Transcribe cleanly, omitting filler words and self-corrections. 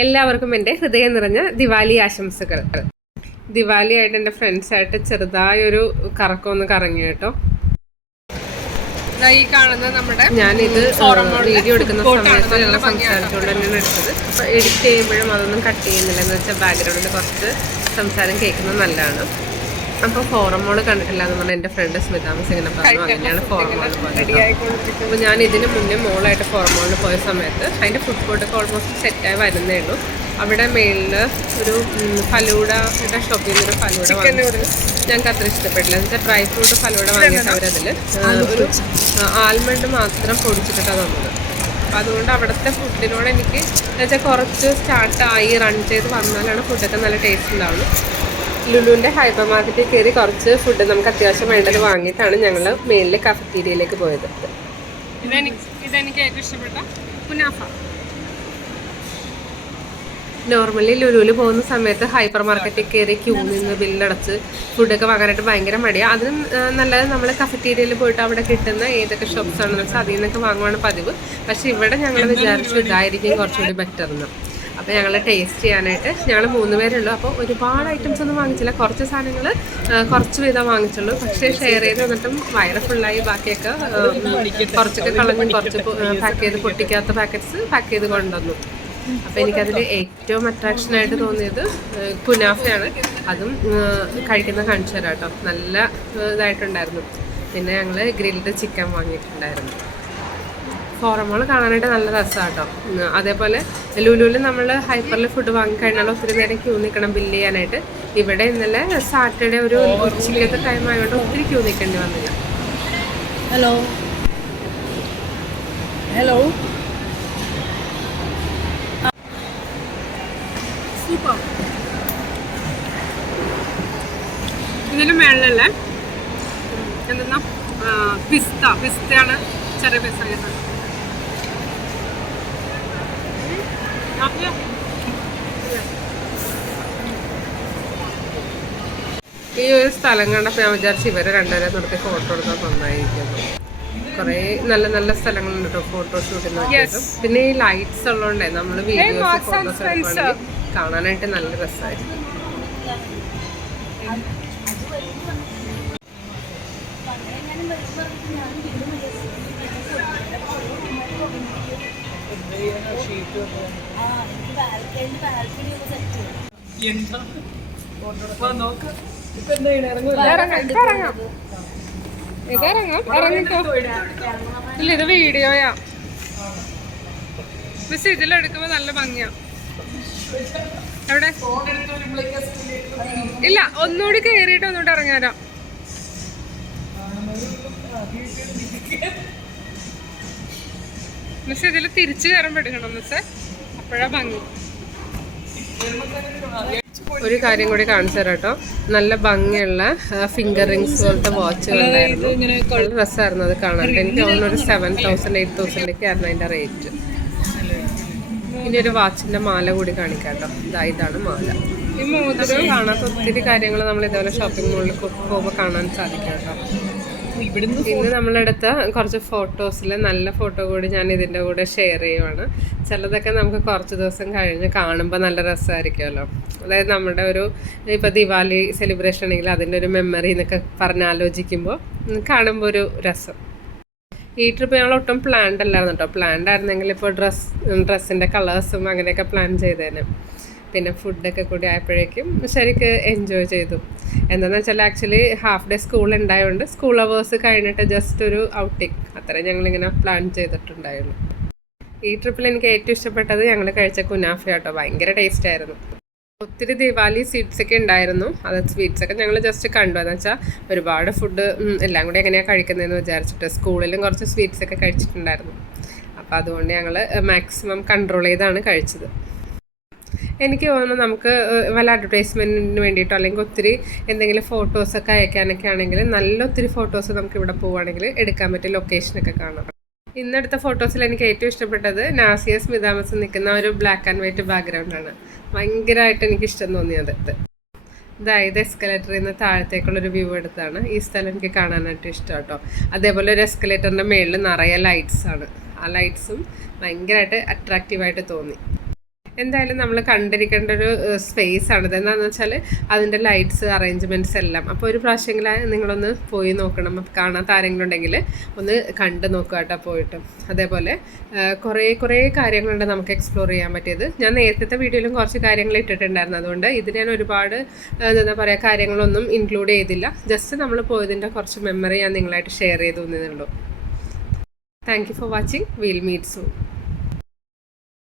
എല്ലാവർക്കും എൻ്റെ ഹൃദയം നിറഞ്ഞ ദിവാലി ആശംസകൾ. ദിവാലി ആയിട്ട് എൻ്റെ ഫ്രണ്ട്സായിട്ട് ചെറുതായൊരു കറക്കമൊന്ന് കറങ്ങി കേട്ടോ. ഈ കാണുന്ന നമ്മുടെ ഞാനിത് വീഡിയോ എടുക്കുന്ന സമയത്ത് ഞങ്ങൾ സംസാരിച്ചുകൊണ്ട് തന്നെയാണ് എടുത്തത്. അപ്പോൾ എഡിറ്റ് ചെയ്യുമ്പോഴും അതൊന്നും കട്ട് ചെയ്യുന്നില്ല. എന്ന് വെച്ചാൽ ബാക്ക്ഗ്രൗണ്ടിൽ കുറച്ച് സംസാരം കേൾക്കുന്നത് നല്ലതാണ്. അപ്പോൾ ഫോറം മോൾ കണ്ടിട്ടില്ല എന്ന് പറഞ്ഞാൽ എൻ്റെ ഫ്രണ്ട് സ്മിതാമസ് ഇങ്ങനെ പറഞ്ഞു. അങ്ങനെയാണ് ഫോറം മോളിൽ പോയത്. അപ്പോൾ ഞാൻ ഇതിന് മുന്നേ മോളായിട്ട് ഫോറം മോളിൽ പോയ സമയത്ത് അതിൻ്റെ ഫുഡ് കോർട്ടൊക്കെ ഓൾമോസ്റ്റ് സെറ്റായി വരുന്നേ ഉള്ളൂ. അവിടെ മേളിൽ ഒരു ഫലൂഡയുടെ ഷോപ്പിൽ നിന്നൊരു ഫലൂഡ വാങ്ങി ഞങ്ങൾക്ക് അത്ര ഇഷ്ടപ്പെട്ടില്ല. എന്ന് വെച്ചാൽ ഡ്രൈ ഫ്രൂട്ട് ഫലൂഡ വാങ്ങിയിട്ട് അവരതിൽ ഒരു ആൽമണ്ട് മാത്രം പൊടിച്ചിട്ടാണ് തന്നത്. അപ്പോൾ അതുകൊണ്ട് അവിടുത്തെ ഫുഡിനോട് എനിക്ക് എന്ന് വെച്ചാൽ കുറച്ച് സ്റ്റാർട്ടായി റൺ ചെയ്ത് വന്നാലാണ് ഫുഡൊക്കെ നല്ല ടേസ്റ്റ് ഉണ്ടാവുള്ളൂ. ലുലുവിൻ്റെ ഹൈപ്പർ മാർക്കറ്റിൽ കയറി കുറച്ച് ഫുഡ് നമുക്ക് അത്യാവശ്യം വേണ്ടത് വാങ്ങിയിട്ടാണ് ഞങ്ങൾ മേളിലെ കഫറ്റീരിയയിലേക്ക് പോയത്. ഇതെനിക്ക് ഏറ്റവും ഇഷ്ടപ്പെട്ട കുനാഫ. നോർമലി ലുലുവിൽ പോകുന്ന സമയത്ത് ഹൈപ്പർ മാർക്കറ്റിൽ കയറി ക്യൂ നിന്ന് ബില്ലടച്ച് ഫുഡൊക്കെ വാങ്ങാനായിട്ട് ഭയങ്കര മടിയാണ്. അതിനും നല്ലത് നമ്മൾ കഫറ്റീരിയയിൽ പോയിട്ട് അവിടെ കിട്ടുന്ന ഏതൊക്കെ ഷോപ്സ് ആണെന്ന് വെച്ചാൽ അതിൽ നിന്നൊക്കെ വാങ്ങുവാണ് പതിവ്. പക്ഷേ ഇവിടെ ഞങ്ങൾ വിചാരിച്ചു ഇതായിരിക്കും കുറച്ചുകൂടി ബെറ്റർ എന്ന്. അപ്പോൾ ഞങ്ങൾ ടേസ്റ്റ് ചെയ്യാനായിട്ട് ഞങ്ങൾ 3 പേരുള്ളൂ. അപ്പോൾ ഒരുപാട് ഐറ്റംസ് ഒന്നും വാങ്ങിച്ചില്ല. കുറച്ച് സാധനങ്ങൾ കുറച്ച് വീതം വാങ്ങിച്ചുള്ളൂ. പക്ഷേ ഷെയർ ചെയ്ത് വന്നിട്ടും വയറ് ഫുള്ളായി. ബാക്കിയൊക്കെ കുറച്ചൊക്കെ കളഞ്ഞും കുറച്ച് പാക്ക് ചെയ്ത് പൊട്ടിക്കാത്ത പാക്കറ്റ്സ് പാക്ക് ചെയ്ത് കൊണ്ടുവന്നു. അപ്പോൾ എനിക്കതിൽ ഏറ്റവും അട്രാക്ഷനായിട്ട് തോന്നിയത് കുനാഫയാണ്. അതും കഴിക്കുന്ന കാണിച്ചു തരാം കേട്ടോ. നല്ല ഇതായിട്ടുണ്ടായിരുന്നു. പിന്നെ ഞങ്ങൾ ഗ്രിൽഡ് ചിക്കൻ വാങ്ങിയിട്ടുണ്ടായിരുന്നു. ഫോറം മോൾ കാണാനായിട്ട് നല്ല രസമാണ് കേട്ടോ. അതേപോലെ ലുലുവിൽ നമ്മൾ ഹൈപ്പറിൽ ഫുഡ് വാങ്ങിക്കഴിഞ്ഞാൽ ഒത്തിരി നേരം ക്യൂ നിൽക്കണം ബില്ല് ചെയ്യാനായിട്ട്. ഇവിടെ ഇന്നലെ സാറ്റർഡേ ഒരു ഉച്ചയ്ക്കത്തെ ടൈം ആയതുകൊണ്ട് ഒത്തിരി ക്യൂ നിൽക്കേണ്ടി വന്നില്ല. Hello hello super. ഇതിന് മേളിലല്ലേ എന്തെന്നാ പിസ്തയാണ്. ചെറിയ പിസ്ത ഈ ഒരു സ്ഥലം കണ്ടപ്പോൾ ഞാൻ വിചാരിച്ചു ഇവരെ രണ്ടുപേരെ നിർത്തി ഫോട്ടോ എടുത്താൽ നന്നായിരിക്കുന്നു. കുറേ നല്ല നല്ല സ്ഥലങ്ങളുണ്ട് കേട്ടോ ഫോട്ടോ ഷൂട്ടിന് വേണ്ടിയിട്ടും. പിന്നെ ഈ ലൈറ്റ്സ് ഉള്ളതുകൊണ്ടേ നമ്മൾ വീഡിയോസ് ഫോട്ടോസ് എടുക്കുകയാണെങ്കിൽ കാണാനായിട്ട് നല്ല രസമായിരിക്കും. ഇല്ല ഇത് വീഡിയോയാ. പക്ഷെ ഇതിലെടുക്കുമ്പോ നല്ല ഭംഗിയാ. എവിടെ ഇല്ല ഒന്നുകൂടി കയറിയിട്ട് ഒന്നുകൂടി ഇറങ്ങാനോ. പക്ഷെ ഇതിൽ തിരിച്ചു കയറാൻ എടുക്കണം മിസ്സേ, അപ്പോഴാ ഭംഗി. ഒരു കാര്യം കൂടി കാണിച്ചു തരാം കേട്ടോ. നല്ല ഭംഗിയുള്ള ഫിംഗർ റിങ്സ് പോലത്തെ വാച്ചുകളുണ്ടായിരുന്നു. നല്ല രസമായിരുന്നു അത് കാണാൻ. എനിക്ക് തോന്നുന്നു ഒരു 7,000 8,000 ആയിരുന്നു അതിൻ്റെ റേറ്റ്. ഇനി ഒരു വാച്ചിൻ്റെ മാല കൂടി കാണിക്കാം കേട്ടോ. ഇതാണ് മാല. ഈ മോതിരം കാണാത്ത ഒത്തിരി കാര്യങ്ങൾ നമ്മൾ ഇതേപോലെ ഷോപ്പിംഗ് മോളിൽ പോകുമ്പോൾ കാണാൻ സാധിക്കും കേട്ടോ. ഇന്ന് നമ്മളെടുത്ത കുറച്ച് ഫോട്ടോസിൽ നല്ല ഫോട്ടോ കൂടി ഞാൻ ഇതിൻ്റെ കൂടെ ഷെയർ ചെയ്യുവാണ്. ചിലതൊക്കെ നമുക്ക് കുറച്ച് ദിവസം കഴിഞ്ഞ് കാണുമ്പോൾ നല്ല രസമായിരിക്കുമല്ലോ. അതായത് നമ്മുടെ ഒരു ഇപ്പോൾ ദിവാലി സെലിബ്രേഷൻ ആണെങ്കിൽ അതിൻ്റെ ഒരു മെമ്മറി എന്നൊക്കെ പറഞ്ഞാലോചിക്കുമ്പോൾ കാണുമ്പോൾ ഒരു രസം. ഈ ട്രിപ്പ് ഞങ്ങൾ ഒട്ടും പ്ലാൻഡ് അല്ലായിരുന്നു കേട്ടോ. പ്ലാൻഡ് ആയിരുന്നെങ്കിൽ ഇപ്പോൾ ഡ്രസ്സിൻ്റെ കളേഴ്സും അങ്ങനെയൊക്കെ പ്ലാൻ ചെയ്തേനെ. പിന്നെ ഫുഡൊക്കെ കൂടി ആയപ്പോഴേക്കും ശരിക്ക് എൻജോയ് ചെയ്തു. എന്താണെന്ന് വെച്ചാൽ ആക്ച്വലി ഹാഫ് ഡേ സ്കൂൾ ഉണ്ടായതുകൊണ്ട് സ്കൂൾ അവേഴ്സ് കഴിഞ്ഞിട്ട് ജസ്റ്റ് ഒരു ഔട്ടിങ് അത്രയും ഞങ്ങളിങ്ങനെ പ്ലാൻ ചെയ്തിട്ടുണ്ടായിരുന്നു. ഈ ട്രിപ്പിൽ എനിക്ക് ഏറ്റവും ഇഷ്ടപ്പെട്ടത് ഞങ്ങൾ കഴിച്ച കുനാഫ കേട്ടോ. ഭയങ്കര ടേസ്റ്റ് ആയിരുന്നു. ഒത്തിരി ദിവാലി സ്വീറ്റ്സൊക്കെ ഉണ്ടായിരുന്നു. അത് സ്വീറ്റ്സൊക്കെ ഞങ്ങൾ ജസ്റ്റ് കണ്ടു. എന്ന് വെച്ചാൽ ഒരുപാട് ഫുഡ് എല്ലാം കൂടി എങ്ങനെയാണ് കഴിക്കുന്നതെന്ന് വിചാരിച്ചിട്ട് സ്കൂളിലും കുറച്ച് സ്വീറ്റ്സൊക്കെ കഴിച്ചിട്ടുണ്ടായിരുന്നു. അപ്പോൾ അതുകൊണ്ട് ഞങ്ങൾ മാക്സിമം കൺട്രോൾ ചെയ്താണ് കഴിച്ചത്. എനിക്ക് തോന്നുന്നു നമുക്ക് വല്ല അഡ്വർടൈസ്മെൻറ്റിന് വേണ്ടിയിട്ടോ അല്ലെങ്കിൽ ഒത്തിരി എന്തെങ്കിലും ഫോട്ടോസൊക്കെ അയക്കാനൊക്കെ ആണെങ്കിൽ നല്ല ഒത്തിരി ഫോട്ടോസ് നമുക്ക് ഇവിടെ പോവുകയാണെങ്കിൽ എടുക്കാൻ പറ്റിയ ലൊക്കേഷനൊക്കെ കാണാം. ഇന്നെടുത്ത ഫോട്ടോസിൽ എനിക്ക് ഏറ്റവും ഇഷ്ടപ്പെട്ടത് നാസിയ സ്മിതാമസ് നിൽക്കുന്ന ഒരു ബ്ലാക്ക് ആൻഡ് വൈറ്റ് ബാക്ക്ഗ്രൗണ്ടാണ്. ഭയങ്കരമായിട്ട് എനിക്കിഷ്ടം തോന്നിയത്. ഇതായത് എസ്കലേറ്ററിൽ നിന്ന് താഴത്തേക്കുള്ളൊരു വ്യൂ എടുത്താണ്. ഈ സ്ഥലം എനിക്ക് കാണാനായിട്ട് ഇഷ്ടം കേട്ടോ. അതേപോലെ ഒരു എസ്കലേറ്ററിൻ്റെ മുകളിൽ നിറയെ ലൈറ്റ്സാണ്. ആ ലൈറ്റ്സും ഭയങ്കരമായിട്ട് അട്രാക്റ്റീവായിട്ട് തോന്നി. എന്തായാലും നമ്മൾ കണ്ടിരിക്കേണ്ട ഒരു സ്പേസ് ആണിത്. എന്താണെന്ന് വെച്ചാൽ അതിൻ്റെ ലൈറ്റ്സ് അറേഞ്ച്മെൻറ്റ്സ് എല്ലാം. അപ്പോൾ ഒരു പ്രാവശ്യമെങ്കിലും നിങ്ങളൊന്ന് പോയി നോക്കണം. അപ്പോൾ കാണാത്ത ആരെങ്കിലും ഉണ്ടെങ്കിൽ ഒന്ന് കണ്ട് നോക്കുക കേട്ടോ പോയിട്ടും. അതേപോലെ കുറേ കാര്യങ്ങളുണ്ട് നമുക്ക് എക്സ്പ്ലോർ ചെയ്യാൻ പറ്റിയത്. ഞാൻ നേരത്തെ വീഡിയോയിലും കുറച്ച് കാര്യങ്ങൾ ഇട്ടിട്ടുണ്ടായിരുന്നു. അതുകൊണ്ട് ഇതിൽ ഞാൻ ഒരുപാട് എന്താ പറയുക കാര്യങ്ങളൊന്നും ഇൻക്ലൂഡ് ചെയ്തില്ല. ജസ്റ്റ് നമ്മൾ പോയതിൻ്റെ കുറച്ച് മെമ്മറി ഞാൻ നിങ്ങളായിട്ട് ഷെയർ ചെയ്തു എന്നേ ഉള്ളൂ. Thank you for watching. Will meet soon.